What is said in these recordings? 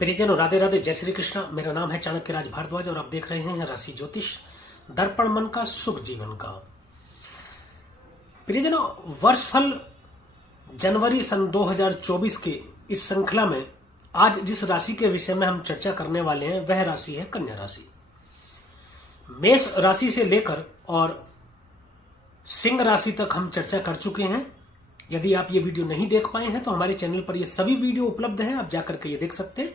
प्रियजनों, राधे राधे, जय श्री कृष्ण। मेरा नाम है चाणक्य राज भारद्वाज और आप देख रहे हैं राशि ज्योतिष दर्पण मन का सुख जीवन का। प्रियजनों, वर्षफल जनवरी सन 2024 के इस श्रृंखला में आज जिस राशि के विषय में हम चर्चा करने वाले हैं वह राशि है कन्या राशि। मेष राशि से लेकर और सिंह राशि तक हम चर्चा कर चुके हैं। यदि आप ये वीडियो नहीं देख पाए हैं तो हमारे चैनल पर ये सभी वीडियो उपलब्ध हैं, आप जाकर के ये देख सकते हैं।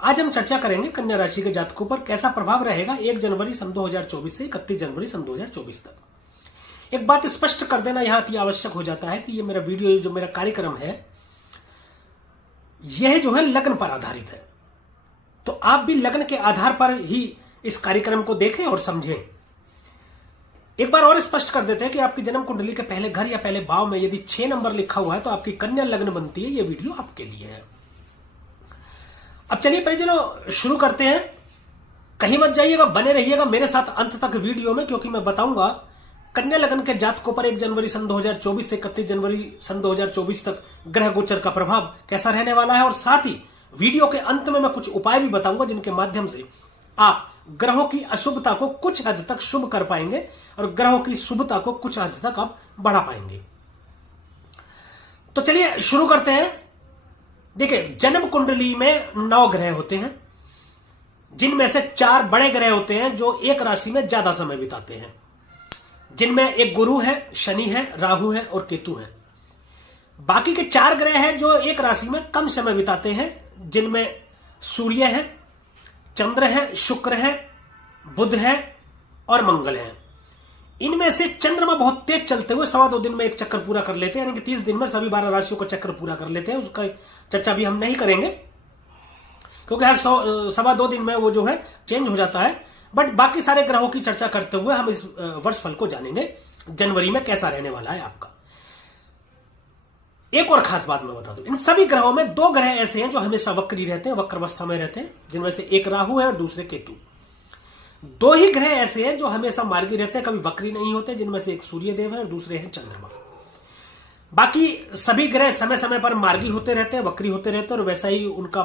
आज हम चर्चा करेंगे कन्या राशि के जातकों पर कैसा प्रभाव रहेगा 1 जनवरी सन 2024 से 31 जनवरी सन 2024 तक। एक बात स्पष्ट कर देना यहां अति आवश्यक हो जाता है कि ये मेरा वीडियो, जो मेरा कार्यक्रम है, यह जो है लग्न पर आधारित है, तो आप भी लग्न के आधार पर ही इस कार्यक्रम को देखें और समझें। एक बार और स्पष्ट कर देते हैं कि आपकी जन्म कुंडली के पहले घर या पहले भाव में यदि 6 नंबर लिखा हुआ है तो आपकी कन्या लग्न बनती है। यह वीडियो आपके लिए है। अब चलिए परिजनों शुरू करते हैं। कहीं मत जाइएगा, बने रहिएगा मेरे साथ अंत तक वीडियो में, क्योंकि मैं बताऊंगा कन्या लग्न के जातकों पर 1 जनवरी सन 2024 से 31 जनवरी सन 2024 तक ग्रह गोचर का प्रभाव कैसा रहने वाला है। और साथ ही वीडियो के अंत में मैं कुछ उपाय भी बताऊंगा जिनके माध्यम से आप ग्रहों की अशुभता को कुछ हद तक शुभ कर पाएंगे और ग्रहों की शुभता को कुछ हद तक आप बढ़ा पाएंगे। तो चलिए शुरू करते हैं। देखिए, जन्म कुंडली में 9 ग्रह होते हैं, जिनमें से 4 बड़े ग्रह होते हैं जो एक राशि में ज्यादा समय बिताते हैं, जिनमें एक गुरु है, शनि है, राहु है और केतु है। बाकी के 4 ग्रह हैं जो एक राशि में कम समय बिताते हैं, जिनमें सूर्य है, चंद्र है, शुक्र है, बुध है और मंगल है। इनमें से चंद्रमा बहुत तेज चलते हुए 2.25 दिन में एक चक्कर पूरा कर लेते हैं, यानी कि 30 दिन में सभी 12 राशियों को चक्कर पूरा कर लेते हैं। उसका चर्चा भी हम नहीं करेंगे क्योंकि हर 2.25 दिन में वो जो है चेंज हो जाता है। बट बाकी सारे ग्रहों की चर्चा करते हुए हम इस वर्षफल को जानेंगे जनवरी में कैसा रहने वाला है आपका। एक और खास बात मैं बता दूं, इन सभी ग्रहों में 2 ग्रह ऐसे हैं जो हमेशा वक्री रहते हैं, वक्र अवस्था में रहते हैं, जिनमें से एक राहु है और दूसरे केतु। 2 ही ग्रह ऐसे हैं जो हमेशा मार्गी रहते हैं, कभी वक्री नहीं होते, जिनमें से एक सूर्य देव है और दूसरे हैं चंद्रमा। बाकी सभी ग्रह समय समय पर मार्गी होते रहते हैं, वक्री होते रहते हैं, और वैसा ही उनका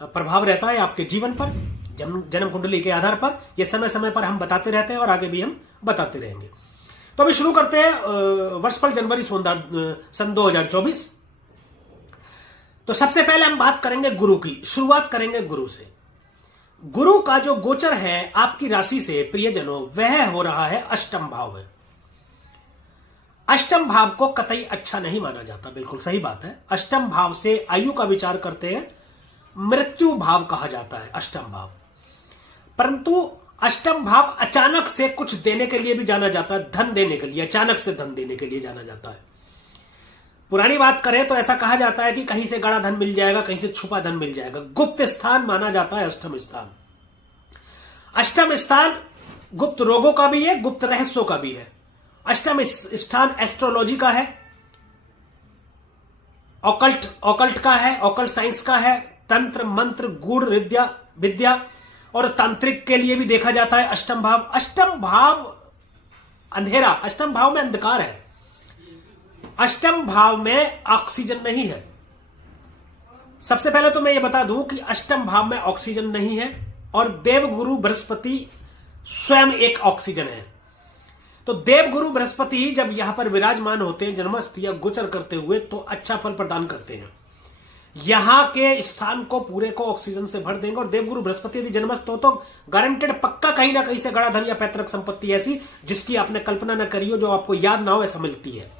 प्रभाव रहता है आपके जीवन पर। जन्म कुंडली के आधार पर यह समय समय पर हम बताते रहते हैं और आगे भी हम बताते रहेंगे। तो अभी शुरू करते हैं वर्षफल जनवरी सन 2024। तो सबसे पहले हम बात करेंगे गुरु की। शुरुआत करेंगे गुरु से। गुरु का जो गोचर है आपकी राशि से प्रियजनों, वह हो रहा है अष्टम भाव में। अष्टम भाव को कतई अच्छा नहीं माना जाता, बिल्कुल सही बात है। अष्टम भाव से आयु का विचार करते हैं, मृत्यु भाव कहा जाता है अष्टम भाव। परंतु अष्टम भाव अचानक से कुछ देने के लिए भी जाना जाता है, धन देने के लिए, अचानक से धन देने के लिए जाना जाता है। पुरानी बात करें तो ऐसा कहा जाता है कि कहीं से गड़ा धन मिल जाएगा, कहीं से छुपा धन मिल जाएगा। गुप्त स्थान माना जाता है अष्टम स्थान। अष्टम स्थान गुप्त रोगों का भी है, गुप्त रहस्यों का भी है। अष्टम स्थान एस्ट्रोलॉजी का है, ऑकल्ट का है, ऑकल्ट साइंस का है, तंत्र मंत्र गूढ़ विद्या और तांत्रिक के लिए भी देखा जाता है अष्टम भाव। अष्टम भाव अंधेरा, अष्टम भाव में अंधकार है। अष्टम भाव में ऑक्सीजन नहीं है। सबसे पहले तो मैं ये बता दूं कि अष्टम भाव में ऑक्सीजन नहीं है और देवगुरु बृहस्पति स्वयं एक ऑक्सीजन है। तो देवगुरु बृहस्पति जब यहां पर विराजमान होते हैं जन्मस्थ या गोचर करते हुए, तो अच्छा फल प्रदान करते हैं। यहां के स्थान को पूरे को ऑक्सीजन से भर देंगे। और देवगुरु बृहस्पति यदि जन्मस्थ हो तो गारंटेड पक्का कहीं ना कहीं से गड़ा धन या पैतृक संपत्ति ऐसी जिसकी आपने कल्पना न करी हो, जो आपको याद ना हो, ऐसा मिलती है।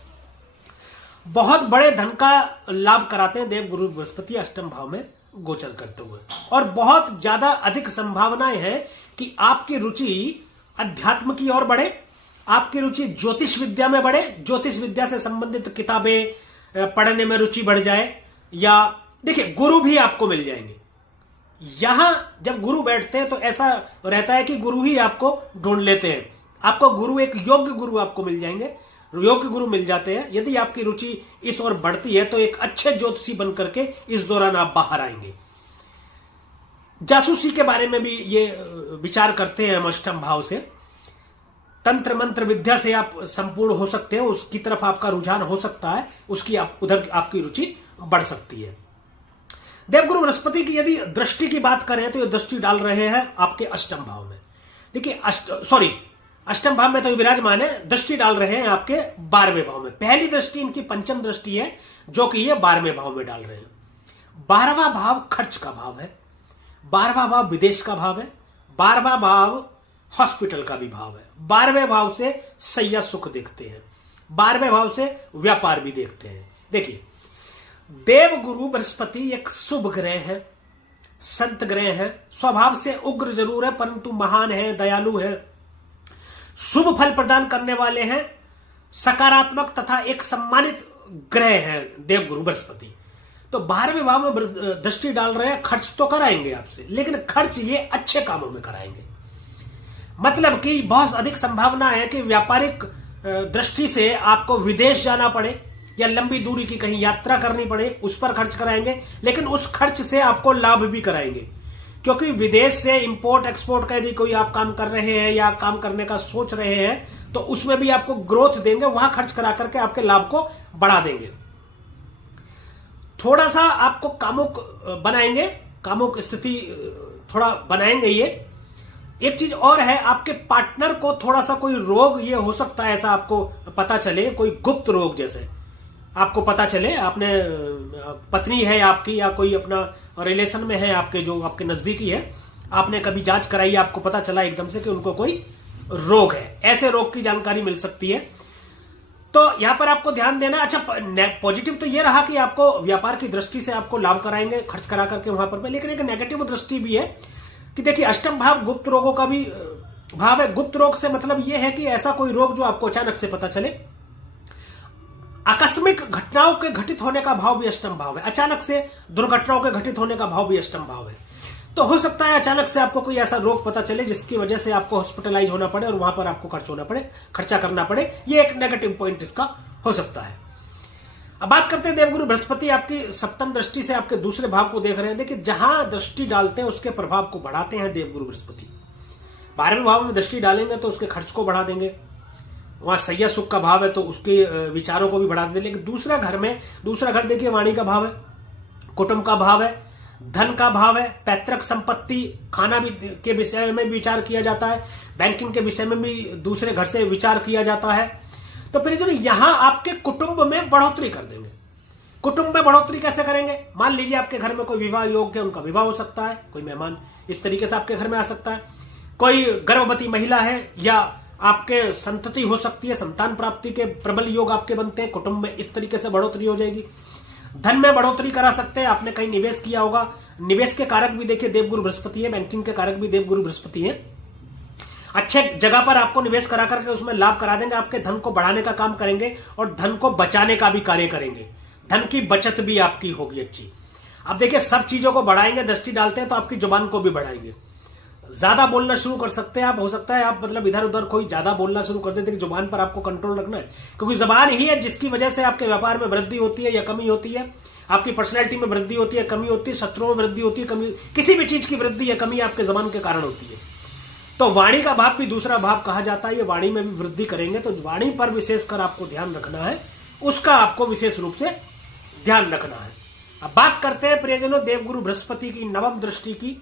बहुत बड़े धन का लाभ कराते हैं देवगुरु बृहस्पति अष्टम भाव में गोचर करते हुए। और बहुत ज्यादा अधिक संभावनाएं हैं कि आपकी रुचि अध्यात्म की ओर बढ़े, आपकी रुचि ज्योतिष विद्या में बढ़े, ज्योतिष विद्या से संबंधित किताबें पढ़ने में रुचि बढ़ जाए, या देखिए गुरु भी आपको मिल जाएंगे। यहां जब गुरु बैठते हैं तो ऐसा रहता है कि गुरु ही आपको ढूंढ लेते हैं। आपको गुरु, एक योग्य गुरु आपको मिल जाएंगे, योग्य गुरु मिल जाते हैं। यदि आपकी रुचि इस ओर बढ़ती है तो एक अच्छे ज्योतिषी बनकर के इस दौरान आप बाहर आएंगे। जासूसी के बारे में भी ये विचार करते हैं हम अष्टम भाव से। तंत्र मंत्र विद्या से आप संपूर्ण हो सकते हैं, उसकी तरफ आपका रुझान हो सकता है, उसकी उधर आपकी रुचि बढ़ सकती है। देवगुरु बृहस्पति की यदि दृष्टि की बात करें तो ये दृष्टि डाल रहे हैं आपके अष्टम भाव में। देखिए अष्टम भाव में तो विराजमान है, दृष्टि डाल रहे हैं आपके 12वें भाव में। पहली दृष्टि इनकी पंचम दृष्टि है जो कि ये 12वें भाव में डाल रहे हैं। 12वां भाव खर्च का भाव है, 12वां भाव विदेश का भाव है, 12वां भाव हॉस्पिटल का भी भाव है। 12वें भाव से सैया सुख देखते हैं, 12वें भाव से व्यापार भी देखते हैं। देखिए देवगुरु बृहस्पति एक शुभ ग्रह है, संत ग्रह है, स्वभाव से उग्र जरूर है परंतु महान है, दयालु है, शुभ फल प्रदान करने वाले हैं, सकारात्मक तथा एक सम्मानित ग्रह है देवगुरु बृहस्पति। तो 12वें भाव में दृष्टि डाल रहे हैं, खर्च तो कराएंगे आपसे, लेकिन खर्च ये अच्छे कामों में कराएंगे। मतलब कि बहुत अधिक संभावना है कि व्यापारिक दृष्टि से आपको विदेश जाना पड़े या लंबी दूरी की कहीं यात्रा करनी पड़े, उस पर खर्च कराएंगे, लेकिन उस खर्च से आपको लाभ भी कराएंगे। क्योंकि विदेश से इंपोर्ट एक्सपोर्ट का यदि कोई आप काम कर रहे हैं या काम करने का सोच रहे हैं तो उसमें भी आपको ग्रोथ देंगे, वहां खर्च करा करके आपके लाभ को बढ़ा देंगे। थोड़ा सा आपको कामुक बनाएंगे, कामुक स्थिति थोड़ा बनाएंगे। ये एक चीज और है, आपके पार्टनर को थोड़ा सा कोई रोग ये हो सकता है, ऐसा आपको पता चले, कोई गुप्त रोग जैसे आपको पता चले, आपने पत्नी है आपकी या कोई अपना रिलेशन में है आपके जो आपके नजदीकी है, आपने कभी जांच कराई, आपको पता चला एकदम से कि उनको कोई रोग है, ऐसे रोग की जानकारी मिल सकती है। तो यहां पर आपको ध्यान देना। अच्छा पॉजिटिव तो ये रहा कि आपको व्यापार की दृष्टि से आपको लाभ कराएंगे खर्च करा करके वहां पर, लेकिन एक नेगेटिव दृष्टि भी है कि देखिए अष्टम भाव गुप्त रोगों का भी भाव है। गुप्त रोग से मतलब यह है कि ऐसा कोई रोग जो आपको अचानक से पता चले। आकस्मिक घटनाओं के घटित होने का भाव भी अष्टम भाव है, अचानक से दुर्घटनाओं के घटित होने का भाव भी अष्टम भाव है। तो हो सकता है अचानक से आपको कोई ऐसा रोग पता चले जिसकी वजह से आपको हॉस्पिटलाइज होना पड़े और वहां पर आपको खर्चा करना पड़े। ये एक नेगेटिव पॉइंट इसका हो सकता है। अब बात करते हैं देवगुरु बृहस्पति आपकी सप्तम दृष्टि से आपके दूसरे भाव को देख रहे हैं। देखिए जहां दृष्टि डालते हैं उसके प्रभाव को बढ़ाते हैं देवगुरु बृहस्पति। 12वें भाव में दृष्टि डालेंगे तो उसके खर्च को बढ़ा देंगे, वहां सैया सुख का भाव है तो उसके विचारों को भी बढ़ा देंगे। लेकिन दूसरा घर देखिए वाणी का भाव है, कुटुंब का भाव है, धन का भाव है, पैतृक संपत्ति, खाना भी के विषय में विचार किया जाता है, बैंकिंग के विषय में भी दूसरे घर से विचार किया जाता है। तो फिर जो यहां आपके कुटुंब में बढ़ोतरी कर देंगे। कुटुंब में बढ़ोतरी कैसे करेंगे? मान लीजिए आपके घर में कोई विवाह योग्य, उनका विवाह हो सकता है, कोई मेहमान इस तरीके से आपके घर में आ सकता है, कोई गर्भवती महिला है या आपके संतति हो सकती है, संतान प्राप्ति के प्रबल योग आपके बनते हैं, कुटुंब में इस तरीके से बढ़ोतरी हो जाएगी। धन में बढ़ोतरी करा सकते हैं, आपने कहीं निवेश किया होगा, निवेश के कारक भी देखिए देवगुरु बृहस्पति है, बैंकिंग के कारक भी देवगुरु बृहस्पति है। अच्छे जगह पर आपको निवेश करा करके उसमें लाभ करा देंगे, आपके धन को बढ़ाने का काम करेंगे और धन को बचाने का भी कार्य करेंगे, धन की बचत भी आपकी होगी अच्छी। अब देखिए सब चीजों को बढ़ाएंगे, दृष्टि डालते हैं तो आपकी जुबान को भी बढ़ाएंगे, ज्यादा बोलना शुरू कर सकते हैं आप। हो सकता है आप मतलब इधर उधर कोई ज्यादा बोलना शुरू कर देते, जुबान पर आपको कंट्रोल रखना है, क्योंकि जुबान ही है जिसकी वजह से आपके व्यापार में वृद्धि होती है या कमी होती है, आपकी पर्सनैलिटी में वृद्धि होती है, कमी होती है, शत्रुओं में वृद्धि होती है, कमी, किसी भी चीज की वृद्धि या कमी आपके जबान के कारण होती है। तो वाणी का भाव भी दूसरा भाव कहा जाता है, ये वाणी में भी वृद्धि करेंगे, तो वाणी पर विशेषकर आपको ध्यान रखना है, उसका आपको विशेष रूप से ध्यान रखना है। अब बात करते हैं प्रियजनों देवगुरु बृहस्पति की नवम दृष्टि की।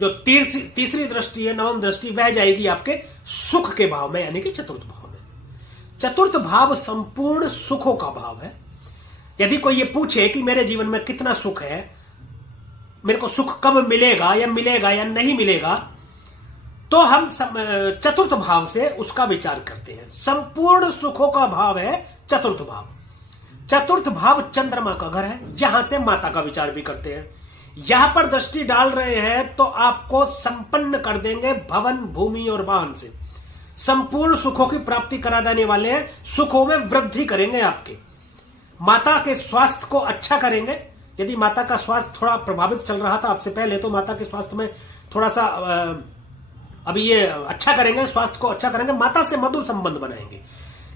जो तीसरी दृष्टि है, नवम दृष्टि, वह जाएगी आपके सुख के भाव में, यानी कि चतुर्थ भाव में। चतुर्थ भाव संपूर्ण सुखों का भाव है। यदि कोई ये पूछे कि मेरे जीवन में कितना सुख है, मेरे को सुख कब मिलेगा या नहीं मिलेगा, तो हम चतुर्थ भाव से उसका विचार करते हैं। संपूर्ण सुखों का भाव है चतुर्थ भाव। चतुर्थ भाव चंद्रमा का घर है, यहां से माता का विचार भी करते हैं। यहां पर दृष्टि डाल रहे हैं तो आपको संपन्न कर देंगे भवन, भूमि और वाहन से। संपूर्ण सुखों की प्राप्ति करा देने वाले हैं, सुखों में वृद्धि करेंगे आपके। माता के स्वास्थ्य को अच्छा करेंगे। यदि माता का स्वास्थ्य थोड़ा प्रभावित चल रहा था आपसे पहले, तो माता के स्वास्थ्य में थोड़ा सा अभी ये अच्छा करेंगे, स्वास्थ्य को अच्छा करेंगे, माता से मधुर संबंध बनाएंगे।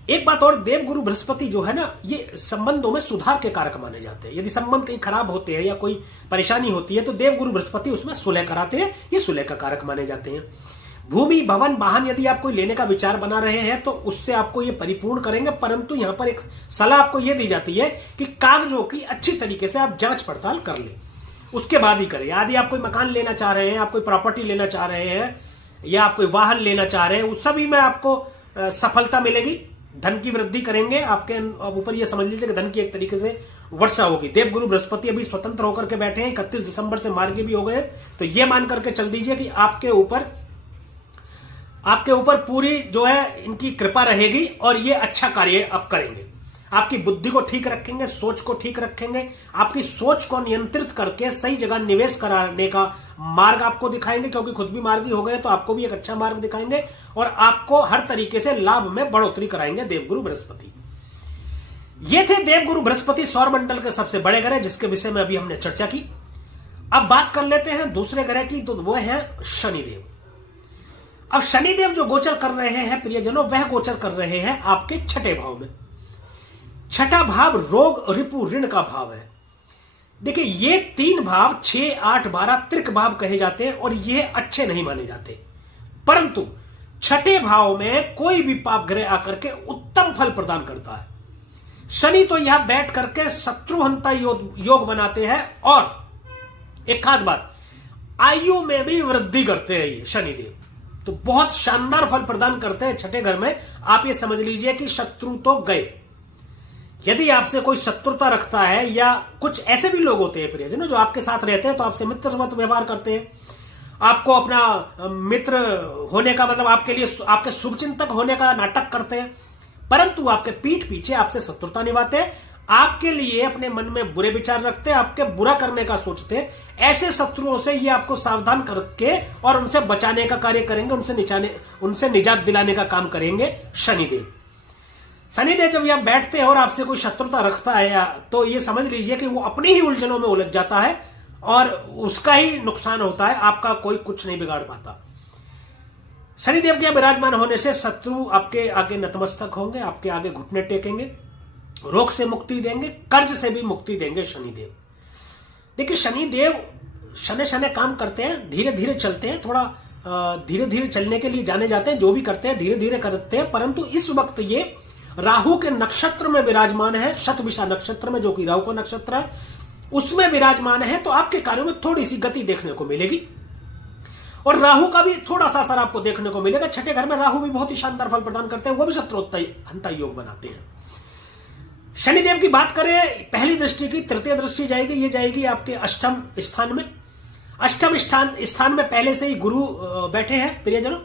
एक बात और, देवगुरु बृहस्पति जो है ना, ये संबंधों में सुधार के कारक माने जाते हैं। यदि संबंध कहीं खराब होते हैं या कोई परेशानी होती है तो देवगुरु बृहस्पति उसमें सुलह कराते हैं, ये सुलह का कारक माने जाते हैं। भूमि, भवन, वाहन यदि आप कोई लेने का विचार बना रहे हैं तो उससे आपको ये परिपूर्ण करेंगे, परंतु यहां पर एक सलाह आपको ये दी जाती है कि कागजों की अच्छी तरीके से आप जांच पड़ताल कर लें। उसके बाद ही करें। यदि आप कोई मकान लेना चाह रहे हैं, आप कोई प्रॉपर्टी लेना चाह रहे हैं, या आप कोई वाहन लेना चाह रहे हैं, उस सभी में आपको सफलता मिलेगी, धन की वृद्धि करेंगे। आपके ऊपर ये समझ लीजिए कि धन की एक तरीके से वर्षा होगी। देवगुरु बृहस्पति अभी स्वतंत्र होकर के बैठे हैं, 31 दिसंबर से मार्गी भी हो गए, तो ये मान करके चल दीजिए कि आपके ऊपर पूरी जो है इनकी कृपा रहेगी और ये अच्छा कार्य अब करेंगे। आपकी बुद्धि को ठीक रखेंगे, सोच को ठीक रखेंगे, आपकी सोच को नियंत्रित करके सही जगह निवेश कराने का मार्ग आपको दिखाएंगे, क्योंकि खुद भी मार्गी हो गए तो आपको भी एक अच्छा मार्ग दिखाएंगे और आपको हर तरीके से लाभ में बढ़ोतरी कराएंगे देवगुरु बृहस्पति। ये थे देवगुरु बृहस्पति, सौर मंडल के सबसे बड़े ग्रह, जिसके विषय में अभी हमने चर्चा की। अब बात कर लेते हैं दूसरे ग्रह की, तो वो है शनिदेव। अब शनिदेव जो गोचर कर रहे हैं प्रियजनों, वह गोचर कर रहे हैं आपके छठे भाव में। छठा भाव रोग रिपु ऋण का भाव है। देखिए ये 3 भाव 6, 8, 12 त्रिक भाव कहे जाते हैं और ये अच्छे नहीं माने जाते, परंतु छठे भाव में कोई भी पाप ग्रह आकर के उत्तम फल प्रदान करता है। शनि तो यहां बैठ करके शत्रुहंता योग बनाते हैं और एक खास बात, आयु में भी वृद्धि करते हैं ये शनिदेव, तो बहुत शानदार फल प्रदान करते हैं छठे घर में। आप ये समझ लीजिए कि शत्रु तो गए। यदि आपसे कोई शत्रुता रखता है, या कुछ ऐसे भी लोग होते हैं प्रियजनों जो आपके साथ रहते हैं तो आपसे मित्रवत व्यवहार करते हैं, आपको अपना मित्र होने का मतलब आपके लिए आपके शुभचिंतक होने का नाटक करते हैं, परंतु आपके पीठ पीछे आपसे शत्रुता निभाते हैं, आपके लिए अपने मन में बुरे विचार रखते हैं, आपके बुरा करने का सोचते हैं। ऐसे शत्रुओं से ये आपको सावधान करके और उनसे बचाने का कार्य करेंगे, उनसे निजात दिलाने का काम करेंगे शनिदेव। शनिदेव जब यहां बैठते हैं और आपसे कोई शत्रुता रखता है तो ये समझ लीजिए कि वो अपनी ही उलझनों में उलझ जाता है और उसका ही नुकसान होता है, आपका कोई कुछ नहीं बिगाड़ पाता। शनिदेव के विराजमान होने से शत्रु आपके आगे नतमस्तक होंगे, आपके आगे घुटने टेकेंगे, रोग से मुक्ति देंगे, कर्ज से भी मुक्ति देंगे शनिदेव। देखिए शनिदेव शने शने काम करते हैं, धीरे धीरे चलते हैं, थोड़ा धीरे धीरे चलने के लिए जाने जाते हैं, जो भी करते हैं धीरे धीरे करते हैं, परंतु इस वक्त ये राहु के नक्षत्र में विराजमान है, शतभिषा नक्षत्र में, जो कि राहु का नक्षत्र है, उसमें विराजमान है, तो आपके कार्यों में थोड़ी सी गति देखने को मिलेगी और राहु का भी थोड़ा सा असर आपको देखने को मिलेगा। छठे घर में राहु भी बहुत ही शानदार फल प्रदान करते हैं, वो भी शत्रुहंता योग बनाते हैं। शनिदेव की बात करें, पहली दृष्टि की तृतीय दृष्टि जाएगी, ये जाएगी आपके अष्टम स्थान में। अष्टम स्थान में पहले से ही गुरु बैठे हैं प्रियजनों,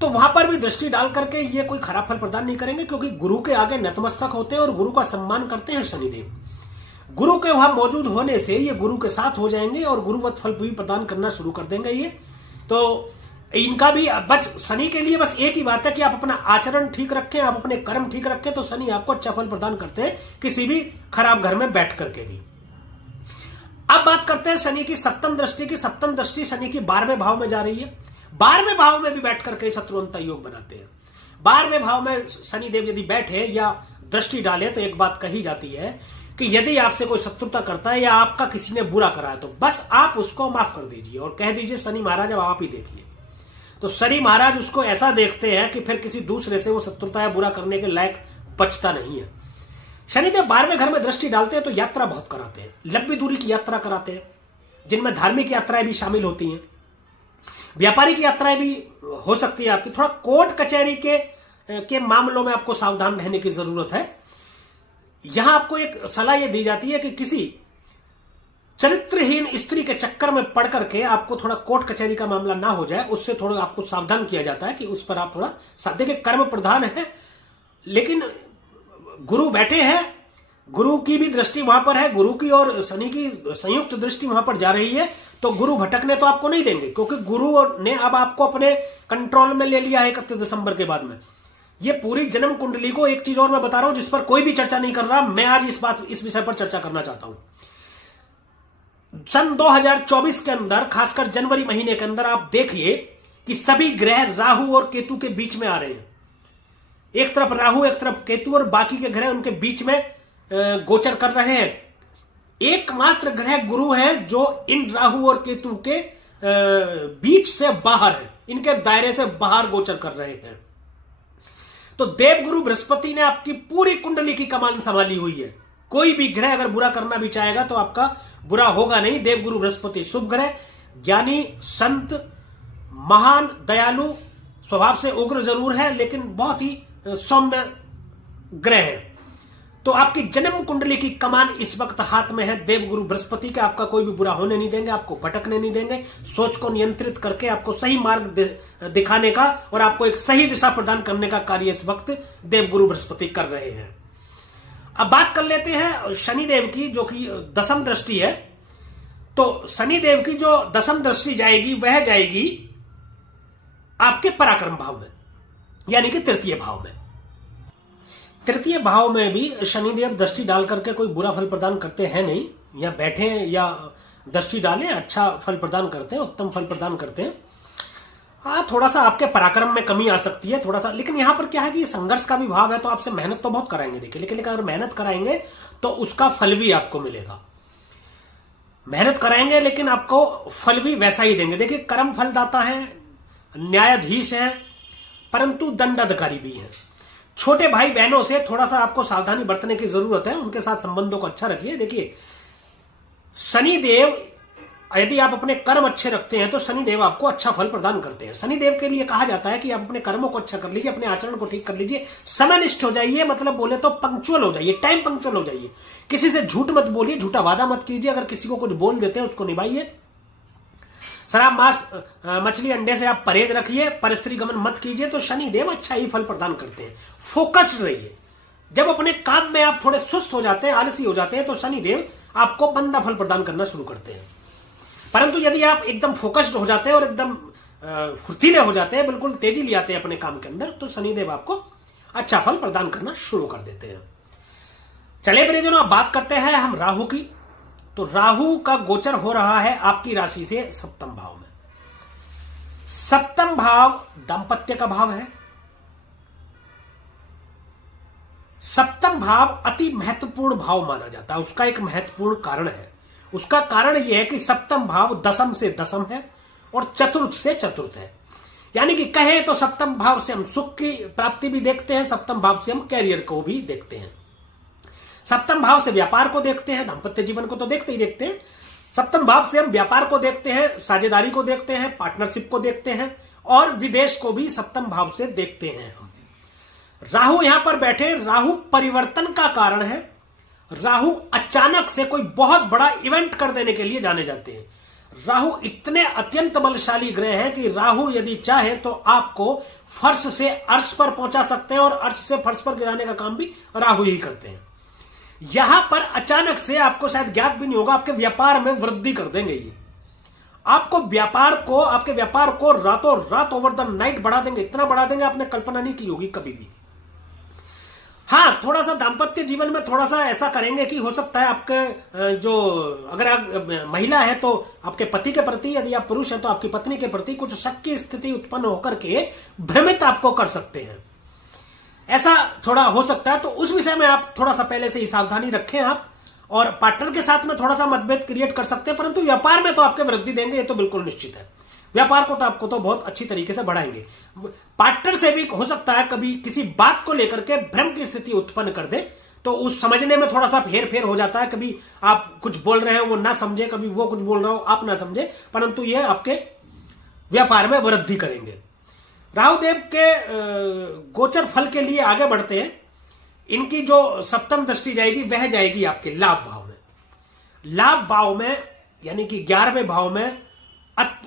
तो वहां पर भी दृष्टि डाल करके ये कोई खराब फल प्रदान नहीं करेंगे, क्योंकि गुरु के आगे नतमस्तक होते हैं और गुरु का सम्मान करते हैं शनिदेव। गुरु के वहां मौजूद होने से ये गुरु के साथ हो जाएंगे और गुरुवत फल भी प्रदान करना शुरू कर देंगे ये। तो इनका भी शनि के लिए बस एक ही बात है कि आप अपना आचरण ठीक रखें, आप अपने कर्म ठीक रखें, तो शनि आपको अच्छा फल प्रदान करते हैं किसी भी खराब घर में बैठ करके भी। अब बात करते हैं शनि की सप्तम दृष्टि की। सप्तम दृष्टि शनि की 12वें भाव में जा रही है। 12वें भाव में भी बैठ करके शत्रुहंता योग बनाते हैं। 12वें भाव में शनिदेव यदि बैठे या दृष्टि डाले तो एक बात कही जाती है कि यदि आपसे कोई शत्रुता करता है या आपका किसी ने बुरा करा है तो बस आप उसको माफ कर दीजिए और कह दीजिए शनि महाराज अब आप ही देखिए। तो शनि महाराज उसको ऐसा देखते हैं कि फिर किसी दूसरे से वो शत्रुता या बुरा करने के लायक बचता नहीं है। शनिदेव 12वें घर में दृष्टि डालते हैं तो यात्रा बहुत कराते हैं, लंबी दूरी की यात्रा कराते हैं, जिनमें धार्मिक यात्राएं भी शामिल होती हैं, व्यापारिक यात्राएं भी हो सकती है आपकी। थोड़ा कोर्ट कचहरी के मामलों में आपको सावधान रहने की जरूरत है। यहां आपको एक सलाह यह दी जाती है कि किसी चरित्रहीन स्त्री के चक्कर में पड़ करके आपको थोड़ा कोर्ट कचहरी का मामला ना हो जाए, उससे थोड़ा आपको सावधान किया जाता है कि उस पर आप थोड़ा देखिए कर्म प्रधान है, लेकिन गुरु बैठे हैं, गुरु की भी दृष्टि वहां पर है, गुरु की और शनि की संयुक्त दृष्टि वहां पर जा रही है, तो गुरु भटकने तो आपको नहीं देंगे, क्योंकि गुरु ने अब आपको अपने कंट्रोल में ले लिया है 31 दिसंबर के बाद में। ये पूरी जन्म कुंडली को, एक चीज और मैं बता रहा हूं जिस पर कोई भी चर्चा नहीं कर रहा, मैं आज इस विषय पर चर्चा करना चाहता हूं। सन 2024 के अंदर, खासकर जनवरी महीने के अंदर आप देखिए कि सभी ग्रह राहु और केतु के बीच में आ रहे हैं। एक तरफ राहु, एक तरफ केतु, और बाकी के ग्रह उनके बीच में गोचर कर रहे हैं। एकमात्र ग्रह गुरु है जो इन राहु और केतु के बीच से बाहर है, इनके दायरे से बाहर गोचर कर रहे हैं। तो देवगुरु बृहस्पति ने आपकी पूरी कुंडली की कमान संभाली हुई है। कोई भी ग्रह अगर बुरा करना भी चाहेगा तो आपका बुरा होगा नहीं। देवगुरु बृहस्पति शुभ ग्रह, ज्ञानी, संत, महान, दयालु, स्वभाव से उग्र जरूर है लेकिन बहुत ही सौम्य ग्रह है। तो आपकी जन्म कुंडली की कमान इस वक्त हाथ में है देवगुरु बृहस्पति के। आपका कोई भी बुरा होने नहीं देंगे, आपको भटकने नहीं देंगे, सोच को नियंत्रित करके आपको सही मार्ग दिखाने का और आपको एक सही दिशा प्रदान करने का कार्य इस वक्त देवगुरु बृहस्पति कर रहे हैं। अब बात कर लेते हैं शनिदेव की, जो कि दशम दृष्टि है। तो शनिदेव की जो दशम दृष्टि जाएगी वह जाएगी आपके पराक्रम भाव में, यानी कि तृतीय भाव में। तृतीय भाव में भी शनिदेव दृष्टि डाल करके कोई बुरा फल प्रदान करते हैं नहीं, या बैठे या दृष्टि डालें अच्छा फल प्रदान करते हैं, उत्तम फल प्रदान करते हैं। हाँ, थोड़ा सा आपके पराक्रम में कमी आ सकती है थोड़ा सा, लेकिन यहां पर क्या है कि संघर्ष का भी भाव है, तो आपसे मेहनत तो बहुत कराएंगे देखिए, लेकिन अगर मेहनत कराएंगे तो उसका फल भी आपको मिलेगा। मेहनत कराएंगे लेकिन आपको फल भी वैसा ही देंगे। देखिए, कर्म फलदाता है, न्यायाधीश है, परंतु दंडाधिकारी भी है। छोटे भाई बहनों से थोड़ा सा आपको सावधानी बरतने की जरूरत है, उनके साथ संबंधों को अच्छा रखिए। देखिए, शनिदेव यदि आप अपने कर्म अच्छे रखते हैं तो शनिदेव आपको अच्छा फल प्रदान करते हैं। शनिदेव के लिए कहा जाता है कि आप अपने कर्मों को अच्छा कर लीजिए, अपने आचरण को ठीक कर लीजिए, समयनिष्ठ हो जाइए, मतलब बोले तो पंक्चुअल हो जाइए, टाइम पंक्चुअल हो जाइए। किसी से झूठ मत बोलिए, झूठा वादा मत कीजिए, अगर किसी को कुछ बोल देते हैं उसको निभाइए। शराब, मांस, मछली, अंडे से आप परहेज रखिए, परस्त्री गमन मत कीजिए, तो शनिदेव अच्छा ही फल प्रदान करते हैं। फोकस्ड रहिए। जब अपने काम में आप थोड़े सुस्त हो जाते हैं, आलसी हो जाते हैं, तो शनिदेव आपको मंदा फल प्रदान करना शुरू करते हैं। परंतु यदि आप एकदम फोकस्ड हो जाते हैं और एकदम फुर्तीले हो जाते हैं, बिल्कुल तेजी ले आते हैं अपने काम के अंदर, तो शनिदेव आपको अच्छा फल प्रदान करना शुरू कर देते हैं। चलिए प्रियजनों, अब बात करते हैं हम राहु की। तो राहु का गोचर हो रहा है आपकी राशि से सप्तम भाव में। सप्तम भाव दांपत्य का भाव है। सप्तम भाव अति महत्वपूर्ण भाव माना जाता है। उसका एक महत्वपूर्ण कारण है। उसका कारण यह है कि सप्तम भाव दशम से दशम है और चतुर्थ से चतुर्थ है। यानी कि कहें तो सप्तम भाव से हम सुख की प्राप्ति भी देखते हैं, सप्तम भाव से हम कैरियर को भी देखते हैं, सप्तम भाव से व्यापार को देखते हैं, दांपत्य जीवन को तो देखते ही देखते हैं, सप्तम भाव से हम व्यापार को देखते हैं, साझेदारी को देखते हैं, पार्टनरशिप को देखते हैं और विदेश को भी सप्तम भाव से देखते हैं हम। राहु यहां पर बैठे, राहु परिवर्तन का कारण है। राहु अचानक से कोई बहुत बड़ा इवेंट कर देने के लिए जाने जाते हैं। राहु इतने अत्यंत बलशाली ग्रह हैं कि राहु यदि चाहे तो आपको फर्श से अर्श पर पहुंचा सकते हैं और अर्श से फर्श पर गिराने का काम भी राहु ही करते हैं। यहां पर अचानक से आपको शायद ज्ञात भी नहीं होगा, आपके व्यापार में वृद्धि कर देंगे। ये आपको आपके व्यापार को रातों रात ओवर द नाइट बढ़ा देंगे, इतना बढ़ा देंगे आपने कल्पना नहीं की होगी कभी भी। हाँ, थोड़ा सा दांपत्य जीवन में थोड़ा सा ऐसा करेंगे कि हो सकता है आपके जो, अगर आप महिला है तो आपके पति के प्रति, यदि आप पुरुष है तो आपकी पत्नी के प्रति कुछ शक की स्थिति उत्पन्न होकर के भ्रमित आपको कर सकते हैं। ऐसा थोड़ा हो सकता है, तो उस विषय में आप थोड़ा सा पहले से ही सावधानी रखें आप। और पार्टनर के साथ में थोड़ा सा मतभेद क्रिएट कर सकते हैं, परंतु व्यापार में तो आपके वृद्धि देंगे, ये तो बिल्कुल निश्चित है। व्यापार को तो आपको तो बहुत अच्छी तरीके से बढ़ाएंगे। पार्टनर से भी हो सकता है कभी किसी बात को लेकर के भ्रम की स्थिति उत्पन्न कर दे, तो उस समझने में थोड़ा सा हेर फेर हो जाता है। कभी आप कुछ बोल रहे हैं वो ना समझे, कभी वो कुछ बोल रहा हो आप ना समझे, परंतु ये आपके व्यापार में वृद्धि करेंगे। राहुदेव के गोचर फल के लिए आगे बढ़ते हैं। इनकी जो सप्तम दृष्टि जाएगी वह जाएगी आपके लाभ भाव में। लाभ भाव में यानी कि 11वें भाव में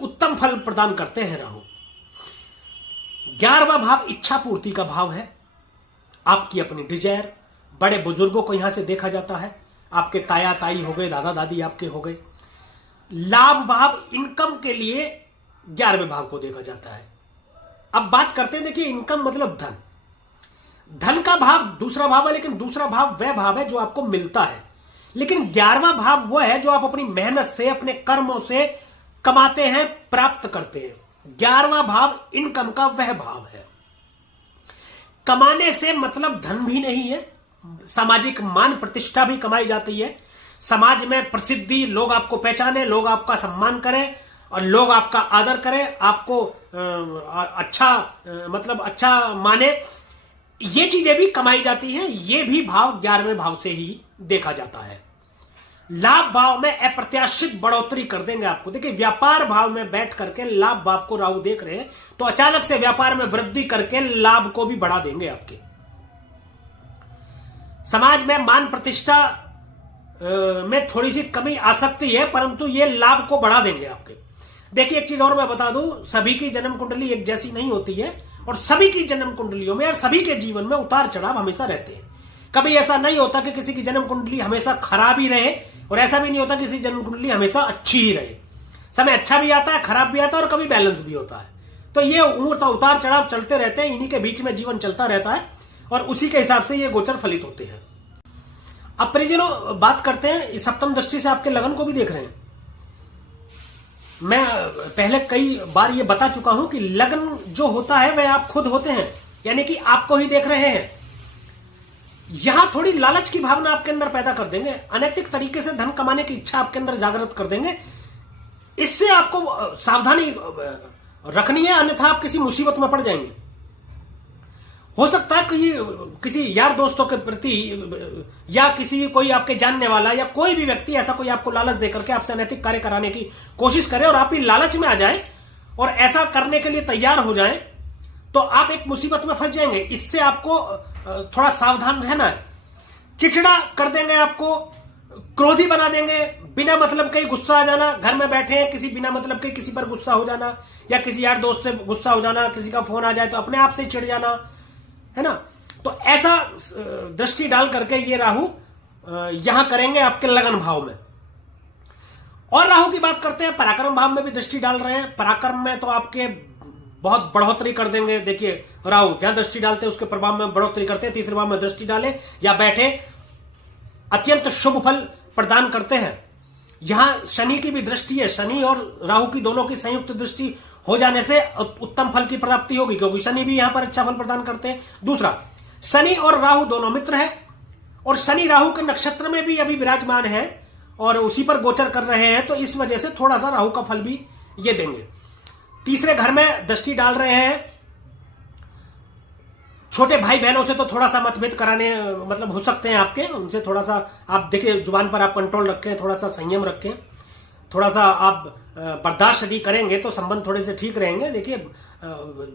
उत्तम फल प्रदान करते हैं राहु। 11वां भाव इच्छा पूर्ति का भाव है। आपकी अपनी डिजायर, बड़े बुजुर्गों को यहां से देखा जाता है, आपके ताया ताई हो गए, दादा दादी आपके हो गए। लाभ भाव इनकम के लिए 11वें भाव को देखा जाता है। अब बात करते हैं, देखिए इनकम मतलब धन। धन का भाव दूसरा भाव है, लेकिन दूसरा भाव वह भाव है जो आपको मिलता है, लेकिन 11वां भाव वह है जो आप अपनी मेहनत से, अपने कर्मों से कमाते हैं, प्राप्त करते हैं। 11वां भाव इनकम का वह भाव है। कमाने से मतलब धन भी नहीं है, सामाजिक मान प्रतिष्ठा भी कमाई जाती है। समाज में प्रसिद्धि, लोग आपको पहचाने, लोग आपका सम्मान करें और लोग आपका आदर करें, आपको अच्छा माने, ये चीजें भी कमाई जाती हैं। ये भी भाव 11वें भाव से ही देखा जाता है। लाभ भाव में अप्रत्याशित बढ़ोतरी कर देंगे आपको। देखिए व्यापार भाव में बैठ करके लाभ भाव को राहु देख रहे हैं तो अचानक से व्यापार में वृद्धि करके लाभ को भी बढ़ा देंगे आपके। समाज में मान प्रतिष्ठा में थोड़ी सी कमी आ सकती है परंतु ये लाभ को बढ़ा देंगे आपके। देखिए एक चीज और मैं बता दूं, सभी की जन्म कुंडली एक जैसी नहीं होती है और सभी की जन्म कुंडलियों में और सभी के जीवन में उतार चढ़ाव हमेशा रहते हैं। कभी ऐसा नहीं होता कि किसी की जन्म कुंडली हमेशा खराब ही रहे और ऐसा भी नहीं होता कि किसी जन्म कुंडली हमेशा अच्छी ही रहे। समय अच्छा भी आता है, खराब भी आता है और कभी बैलेंस भी होता है। तो ये उतार चढ़ाव चलते रहते हैं, इन्हीं के बीच में जीवन चलता रहता है और उसी के हिसाब से ये गोचर फलित होते हैं। अब परिजनों बात करते हैं, सप्तम दृष्टि से आपके लगन को भी देख रहे हैं। मैं पहले कई बार ये बता चुका हूं कि लगन जो होता है वह आप खुद होते हैं, यानी कि आपको ही देख रहे हैं। यहां थोड़ी लालच की भावना आपके अंदर पैदा कर देंगे, अनैतिक तरीके से धन कमाने की इच्छा आपके अंदर जागृत कर देंगे। इससे आपको सावधानी रखनी है, अन्यथा आप किसी मुसीबत में पड़ जाएंगे। हो सकता है कि किसी यार दोस्तों के प्रति या किसी कोई आपके जानने वाला या कोई भी व्यक्ति ऐसा कोई आपको लालच देकर के आपसे अनैतिक कार्य कराने की कोशिश करे और आप भी लालच में आ जाए और ऐसा करने के लिए तैयार हो जाए तो आप एक मुसीबत में फंस जाएंगे। इससे आपको थोड़ा सावधान रहना है। चिड़चिड़ा कर देंगे, आपको क्रोधी बना देंगे, बिना मतलब के गुस्सा आ जाना, घर में बैठे हैं किसी बिना मतलब के किसी पर गुस्सा हो जाना या किसी यार दोस्त से गुस्सा हो जाना, किसी का फोन आ जाए तो अपने आप से चिढ़ जाना, है ना। तो ऐसा दृष्टि डाल करके ये राहु यहां करेंगे आपके लगन भाव में। और राहु की बात करते हैं, पराक्रम भाव में भी दृष्टि डाल रहे हैं। पराक्रम में तो आपके बहुत बढ़ोतरी कर देंगे। देखिए राहु जहां दृष्टि डालते हैं उसके प्रभाव में बढ़ोतरी करते हैं। तीसरे भाव में दृष्टि डाले या बैठे अत्यंत शुभ फल प्रदान करते हैं। यहां शनि की भी दृष्टि है, शनि और राहु की दोनों की संयुक्त दृष्टि हो जाने से उत्तम फल की प्राप्ति होगी, क्योंकि शनि भी यहां पर अच्छा फल प्रदान करते हैं। दूसरा, शनि और राहु दोनों मित्र हैं और शनि राहु के नक्षत्र में भी अभी विराजमान है और उसी पर गोचर कर रहे हैं, तो इस वजह से थोड़ा सा राहु का फल भी ये देंगे। तीसरे घर में दृष्टि डाल रहे हैं। छोटे भाई बहनों से तो थोड़ा सा मतभेद कराने मतलब हो सकते हैं आपके, उनसे थोड़ा सा आप देखिए जुबान पर आप कंट्रोल रखें, थोड़ा सा संयम रखें, थोड़ा सा आप बर्दाश्त यदि करेंगे तो संबंध थोड़े से ठीक रहेंगे। देखिए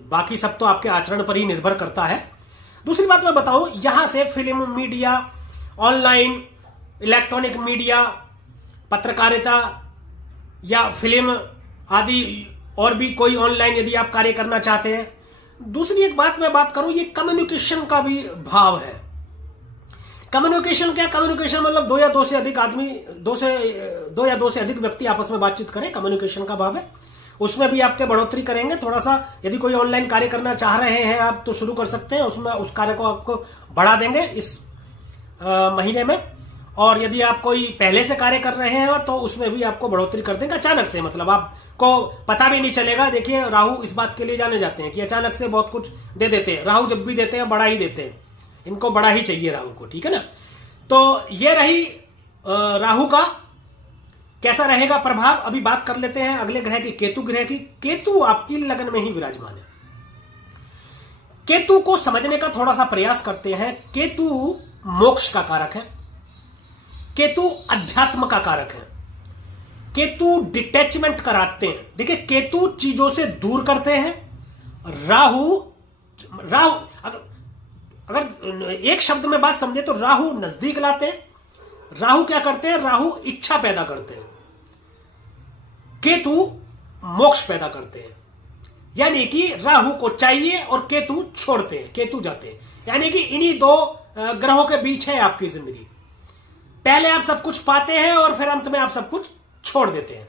बाकी सब तो आपके आचरण पर ही निर्भर करता है। दूसरी बात मैं बताऊं, यहां से film, media, online, electronic media, पत्रकारिता या फिल्म आदि और भी कोई ऑनलाइन यदि आप कार्य करना चाहते हैं। दूसरी एक बात मैं बात करूं, ये कम्युनिकेशन का भी भाव है। कम्युनिकेशन क्या, कम्युनिकेशन मतलब दो या दो से अधिक आदमी, दो या दो से अधिक व्यक्ति आपस में बातचीत करें, कम्युनिकेशन का भाव है। उसमें भी आपके बढ़ोतरी करेंगे। थोड़ा सा यदि कोई ऑनलाइन कार्य करना चाह रहे हैं आप तो शुरू कर सकते हैं, उसमें उस कार्य को आपको बढ़ा देंगे इस महीने में। और यदि आप कोई पहले से कार्य कर रहे हैं तो उसमें भी आपको बढ़ोतरी कर देंगे अचानक से, मतलब आपको पता भी नहीं चलेगा। देखिए राहु इस बात के लिए जाने जाते हैं कि अचानक से बहुत कुछ दे देते हैं। राहु जब भी देते हैं बड़ा ही देते हैं, इनको बड़ा ही चाहिए राहु को, ठीक है ना। तो ये रही राहु का कैसा रहेगा प्रभाव। अभी बात कर लेते हैं अगले ग्रह की, केतु ग्रह की। केतु आपकी लगन में ही विराजमान है। केतु को समझने का थोड़ा सा प्रयास करते हैं। केतु मोक्ष का कारक है, केतु अध्यात्म का कारक है, केतु डिटैचमेंट कराते हैं। देखिए केतु चीजों से दूर करते हैं। राहु अगर एक शब्द में बात समझे तो राहु नजदीक लाते हैं। राहु क्या करते हैं, राहु इच्छा पैदा करते हैं, केतु मोक्ष पैदा करते हैं। यानी कि राहु को चाहिए और केतु छोड़ते हैं, केतु जाते हैं। यानी कि इन्हीं दो ग्रहों के बीच है आपकी जिंदगी। पहले आप सब कुछ पाते हैं और फिर अंत में आप सब कुछ छोड़ देते हैं।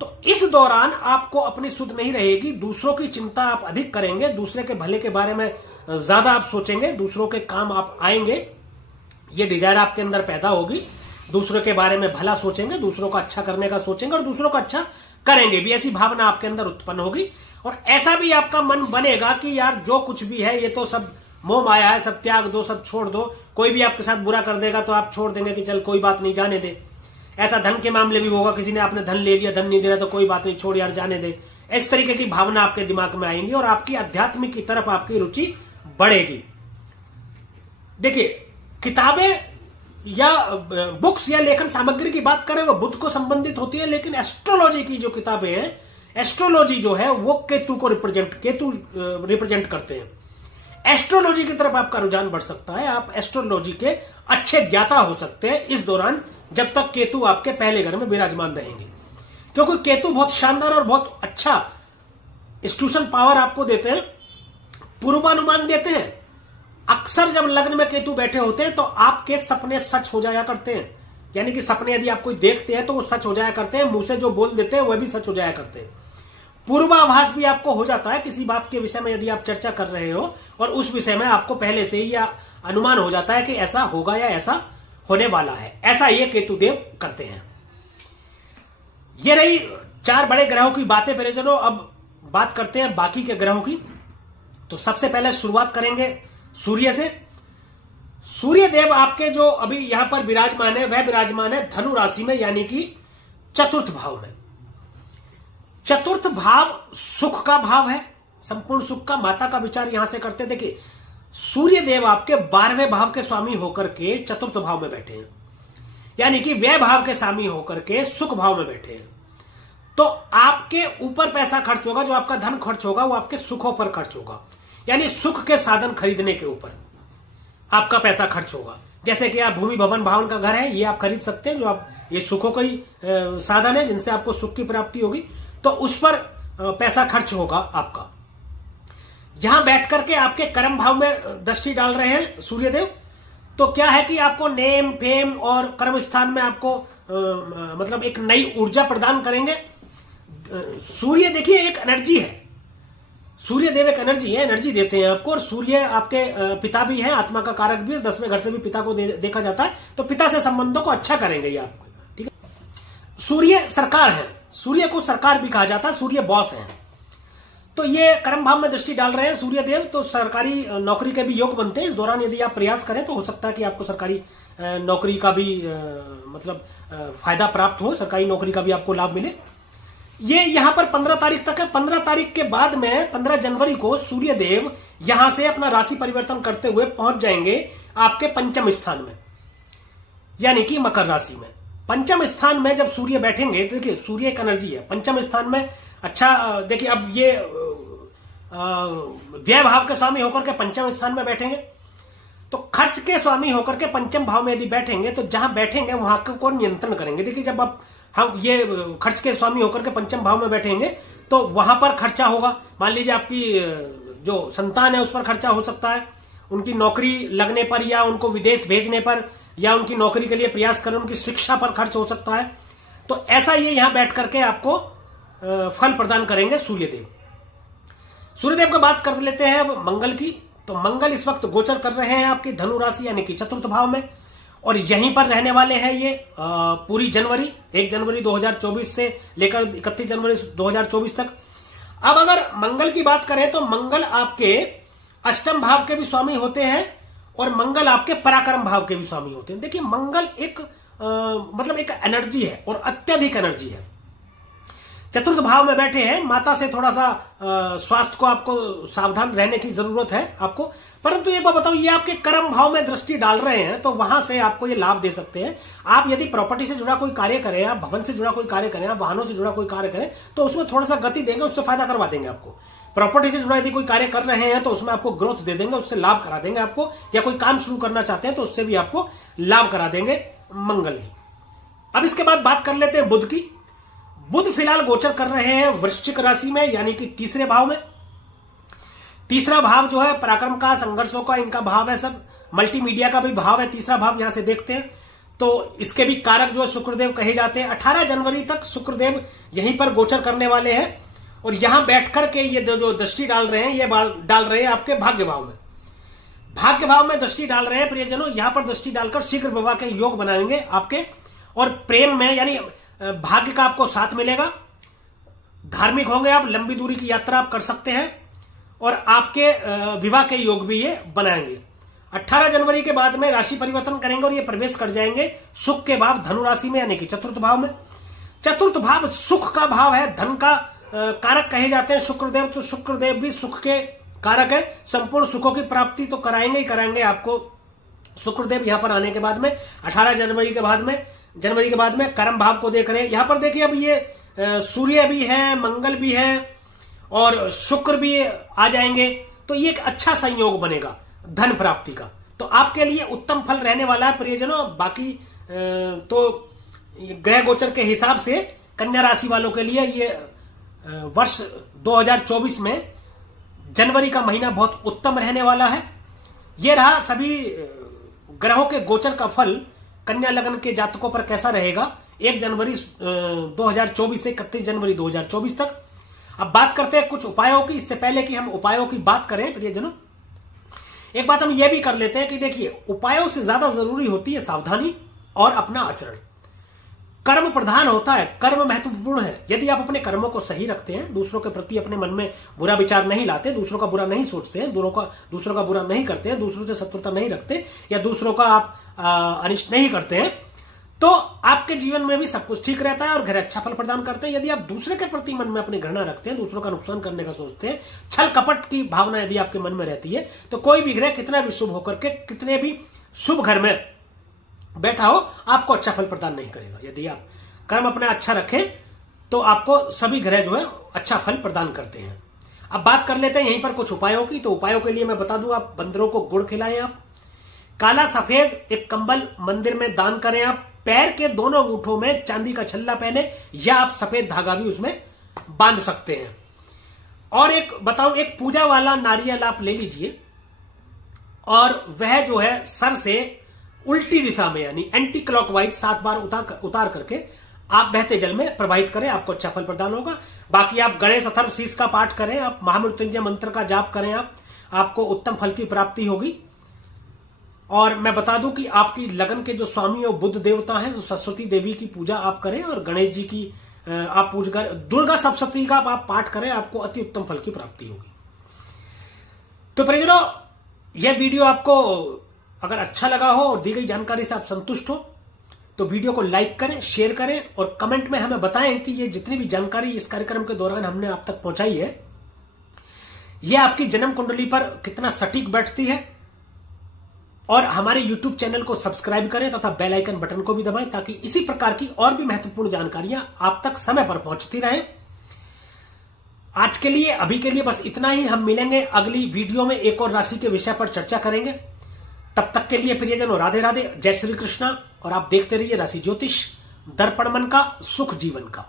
तो इस दौरान आपको अपनी सुध नहीं रहेगी, दूसरों की चिंता आप अधिक करेंगे, दूसरे के भले के बारे में ज्यादा आप सोचेंगे, दूसरों के काम आप आएंगे, ये डिजायर आपके अंदर पैदा होगी। दूसरों के बारे में भला सोचेंगे, दूसरों का अच्छा करने का सोचेंगे और दूसरों का अच्छा करेंगे भी, ऐसी भावना आपके अंदर उत्पन्न होगी। और ऐसा भी आपका मन बनेगा कि यार जो कुछ भी है ये तो सब मोह माया है, सब त्याग दो, सब छोड़ दो। कोई भी आपके साथ बुरा कर देगा तो आप छोड़ देंगे कि चल कोई बात नहीं, जाने दे। ऐसा धन के मामले भी होगा, किसी ने आपने धन ले लिया, धन नहीं दे रहा तो कोई बात नहीं, छोड़ यार, जाने दे। इस तरीके की भावना आपके दिमाग में आएंगी और आपकी आध्यात्मिक की तरफ आपकी रुचि बढ़ेगी। देखिए किताबें या बुक्स या लेखन सामग्री की बात करें वो बुध को संबंधित होती है, लेकिन एस्ट्रोलॉजी की जो किताबें हैं, एस्ट्रोलॉजी जो है वो केतु रिप्रेजेंट करते हैं। एस्ट्रोलॉजी की तरफ आपका रुझान बढ़ सकता है, आप एस्ट्रोलॉजी के अच्छे ज्ञाता हो सकते हैं इस दौरान, जब तक केतु आपके पहले घर में विराजमान रहेंगे, क्योंकि केतु बहुत शानदार और बहुत अच्छा इंस्टीट्यूशन पावर आपको देते हैं, पूर्वानुमान देते हैं। अक्सर जब लग्न में केतु बैठे होते हैं तो आपके सपने सच हो जाया करते हैं, यानी कि सपने यदि आप कोई देखते हैं तो वो सच हो जाया करते हैं, मुंह से जो बोल देते हैं वह भी सच हो जाया करते हैं। पूर्वाभास भी आपको हो जाता है किसी बात के विषय में, यदि आप चर्चा कर रहे हो और उस विषय में आपको पहले से ही या अनुमान हो जाता है कि ऐसा होगा या ऐसा होने वाला है। ऐसा ये केतुदेव करते हैं। ये रही 4 बड़े ग्रहों की बातें प्रियजनों। अब बात करते हैं बाकी के ग्रहों की। तो सबसे पहले शुरुआत करेंगे सूर्य से। सूर्य देव आपके जो अभी यहां पर विराजमान है, वह विराजमान है धनु राशि में, यानी कि चतुर्थ भाव में। चतुर्थ भाव सुख का भाव है, संपूर्ण सुख का। माता का विचार यहां से करते, देखिए सूर्य देव आपके 12वें भाव के स्वामी होकर के चतुर्थ भाव में बैठे हैं, यानी कि व्यय भाव के स्वामी होकर के सुख भाव में बैठे हैं। तो आपके ऊपर पैसा खर्च होगा, जो आपका धन खर्च होगा वो आपके सुखों पर खर्च होगा, यानी सुख के साधन खरीदने के ऊपर आपका पैसा खर्च होगा। जैसे कि आप भूमि भवन भावन का घर है, ये आप खरीद सकते हैं, जो आप ये सुखों का ही साधन है जिनसे आपको सुख की प्राप्ति होगी, तो उस पर पैसा खर्च होगा आपका। यहां बैठ करके आपके कर्म भाव में दृष्टि डाल रहे हैं सूर्यदेव, तो क्या है कि आपको नेम फेम और कर्म स्थान में आपको मतलब एक नई ऊर्जा प्रदान करेंगे। सूर्य देखिए एक एनर्जी है, सूर्य देव एक एनर्जी है, एनर्जी देते हैं आपको। और सूर्य आपके पिता भी हैं, आत्मा का कारक भी, और 10वें घर से भी पिता को देखा जाता है, तो पिता से संबंधों को अच्छा करेंगे ये आपको, ठीक है। सूर्य सरकार है, सूर्य को सरकार भी कहा जाता है, सूर्य बॉस है। तो ये कर्म भाव में दृष्टि डाल रहे हैं सूर्य देव, तो सरकारी नौकरी के भी योग बनते हैं। इस दौरान यदि आप प्रयास करें तो हो सकता है कि आपको सरकारी नौकरी का भी मतलब फायदा प्राप्त हो, सरकारी नौकरी का भी आपको लाभ मिले। ये यहां पर 15 तारीख तक है। 15 तारीख के बाद में 15 जनवरी को सूर्य देव यहां से अपना राशि परिवर्तन करते हुए पहुंच जाएंगे आपके पंचम स्थान में, यानी कि मकर राशि में। पंचम स्थान में जब सूर्य बैठेंगे, देखिए सूर्य एक एनर्जी है पंचम स्थान में। अच्छा देखिए, अब ये व्यय भाव के स्वामी होकर के पंचम स्थान में बैठेंगे, तो खर्च के स्वामी होकर के पंचम भाव में यदि बैठेंगे तो जहां बैठेंगे वहां को नियंत्रण करेंगे। देखिए जब आप हम ये खर्च के स्वामी होकर के पंचम भाव में बैठेंगे तो वहां पर खर्चा होगा। मान लीजिए आपकी जो संतान है उस पर खर्चा हो सकता है, उनकी नौकरी लगने पर, या उनको विदेश भेजने पर, या उनकी नौकरी के लिए प्रयास करें, उनकी शिक्षा पर खर्च हो सकता है। तो ऐसा ये यहां बैठ करके आपको फल प्रदान करेंगे सूर्यदेव। सूर्यदेव की बात कर लेते हैं अब मंगल की। तो मंगल इस वक्त गोचर कर रहे हैं आपकी धनु राशि यानी कि चतुर्थ भाव में, और यहीं पर रहने वाले हैं ये पूरी जनवरी, 1 जनवरी 2024 से लेकर 31 जनवरी 2024 तक। अब अगर मंगल की बात करें तो मंगल आपके अष्टम भाव के भी स्वामी होते हैं और मंगल आपके पराक्रम भाव के भी स्वामी होते हैं। देखिए मंगल एक मतलब एक एनर्जी है और अत्यधिक एनर्जी है। चतुर्थ भाव में बैठे हैं, माता से थोड़ा सा स्वास्थ्य को आपको सावधान रहने की जरूरत है आपको। परंतु एक बात बताओ, ये आपके कर्म भाव में दृष्टि डाल रहे हैं तो वहां से आपको ये लाभ दे सकते हैं। आप यदि प्रॉपर्टी से जुड़ा कोई कार्य करें, आप भवन से जुड़ा कोई कार्य करें, आप वाहनों से जुड़ा कोई कार्य करें, तो उसमें थोड़ा सा गति देंगे, उससे फायदा करवा देंगे आपको। प्रॉपर्टी से जुड़ा यदि कोई कार्य कर रहे हैं तो उसमें आपको ग्रोथ दे देंगे, उससे लाभ करा देंगे आपको। या कोई काम शुरू करना चाहते हैं तो उससे भी आपको लाभ करा देंगे मंगल जी। अब इसके बाद बात कर लेते हैं बुध की। बुध फिलहाल गोचर कर रहे हैं वृश्चिक राशि में, यानी कि तीसरे भाव में। तीसरा भाव जो है पराक्रम का, संघर्षों का इनका भाव है, सब मल्टीमीडिया का भी भाव है तीसरा भाव। यहां से देखते हैं तो इसके भी कारक जो है शुक्रदेव कहे जाते हैं। 18 जनवरी तक शुक्रदेव यहीं पर गोचर करने वाले हैं और यहां बैठकर के ये जो दृष्टि डाल रहे हैं, ये डाल रहे हैं आपके भाग्य भाव में। भाग्य भाव में दृष्टि डाल रहे हैं प्रियजनों, यहां पर दृष्टि डालकर शीघ्र विवाह के योग बनाएंगे आपके। और प्रेम में यानी भाग्य का आपको साथ मिलेगा, धार्मिक होंगे आप, लंबी दूरी की यात्रा आप कर सकते हैं और आपके विवाह के योग भी ये बनाएंगे। 18 जनवरी के बाद में राशि परिवर्तन करेंगे और ये प्रवेश कर जाएंगे सुख के भाव धनु राशि में, यानी कि चतुर्थ भाव में। चतुर्थ भाव सुख का भाव है, धन का कारक कहे जाते हैं शुक्रदेव। तो शुक्रदेव भी सुख के कारक है, संपूर्ण सुखों की प्राप्ति तो कराएंगे ही कराएंगे आपको शुक्रदेव यहां पर आने के बाद में 18 जनवरी के बाद में कर्म भाव को देख रहे हैं। यहां पर देखिए अब ये सूर्य भी है, मंगल भी है और शुक्र भी आ जाएंगे, तो ये एक अच्छा संयोग बनेगा धन प्राप्ति का। तो आपके लिए उत्तम फल रहने वाला है प्रियजनों। बाकी तो ग्रह गोचर के हिसाब से कन्या राशि वालों के लिए ये वर्ष 2024 में जनवरी का महीना बहुत उत्तम रहने वाला है। ये रहा सभी ग्रहों के गोचर का फल कन्या लग्न के जातकों पर कैसा रहेगा 1 जनवरी 2024 से 31 जनवरी 2024 तक। अब बात करते हैं कुछ उपायों की। इससे पहले कि हम उपायों की बात करें प्रियजनों, एक बात हम यह भी कर लेते हैं कि देखिए, उपायों से ज्यादा जरूरी होती है सावधानी और अपना आचरण। कर्म प्रधान होता है, कर्म महत्वपूर्ण है। यदि आप अपने कर्मों को सही रखते हैं, दूसरों के प्रति अपने मन में बुरा विचार नहीं लाते, दूसरों का बुरा नहीं सोचते हैं, दूसरों का बुरा नहीं करते हैं, दूसरों से शत्रुता नहीं रखते या दूसरों का आप अनिष्ट नहीं करते हैं, तो आपके जीवन में भी सब कुछ ठीक रहता है और घर अच्छा फल प्रदान करते हैं। यदि आप दूसरे के प्रति मन में अपनी घृणा रखते हैं, दूसरों का नुकसान करने का सोचते हैं, छल कपट की भावना यदि आपके मन में रहती है, तो कोई भी ग्रह कितना भी शुभ होकर के कितने भी शुभ घर में बैठा हो, आपको अच्छा फल प्रदान नहीं करेगा। यदि आप कर्म अपना अच्छा रखें तो आपको सभी ग्रह जो है अच्छा फल प्रदान करते हैं। अब बात कर लेते हैं यहीं पर कुछ उपायों की। तो उपायों के लिए मैं बता दूं, आप बंदरों को गुड़ खिलाएं, आप काला सफेद एक कंबल मंदिर में दान करें, आप पैर के दोनों अंगूठों में चांदी का छल्ला पहने या आप सफेद धागा भी उसमें बांध सकते हैं। और एक बताऊं, एक पूजा वाला नारियल आप ले लीजिए और वह जो है सर से उल्टी दिशा में यानी एंटी क्लॉकवाइज 7 बार उतार करके आप बहते जल में प्रवाहित करें, आपको अच्छा फल प्रदान होगा। बाकी आप गणेश अथर्व शीर्ष का पाठ करें, आप महामृत्युंजय मंत्र का जाप करें, आपको उत्तम फल की प्राप्ति होगी। और मैं बता दूं कि आपकी लगन के जो स्वामी और बुद्ध देवता हैं, तो सरस्वती देवी की पूजा आप करें और गणेश जी की आप पूजा करें, दुर्गा सप्तशती का आप पाठ करें, आपको अति उत्तम फल की प्राप्ति होगी। तो परिजनों, यह वीडियो आपको अगर अच्छा लगा हो और दी गई जानकारी से आप संतुष्ट हो तो वीडियो को लाइक करें, शेयर करें और कमेंट में हमें बताएं कि ये जितनी भी जानकारी इस कार्यक्रम के दौरान हमने आप तक पहुंचाई है, यह आपकी जन्म कुंडली पर कितना सटीक बैठती है। और हमारे YouTube चैनल को सब्सक्राइब करें तथा बेल आइकन बटन को भी दबाएं ताकि इसी प्रकार की और भी महत्वपूर्ण जानकारियां आप तक समय पर पहुंचती रहें। आज के लिए, अभी के लिए बस इतना ही। हम मिलेंगे अगली वीडियो में, एक और राशि के विषय पर चर्चा करेंगे। तब तक के लिए प्रियजनों, राधे राधे, जय श्री कृष्णा। और आप देखते रहिए राशि ज्योतिष, दर्पण मन का, सुख जीवन का।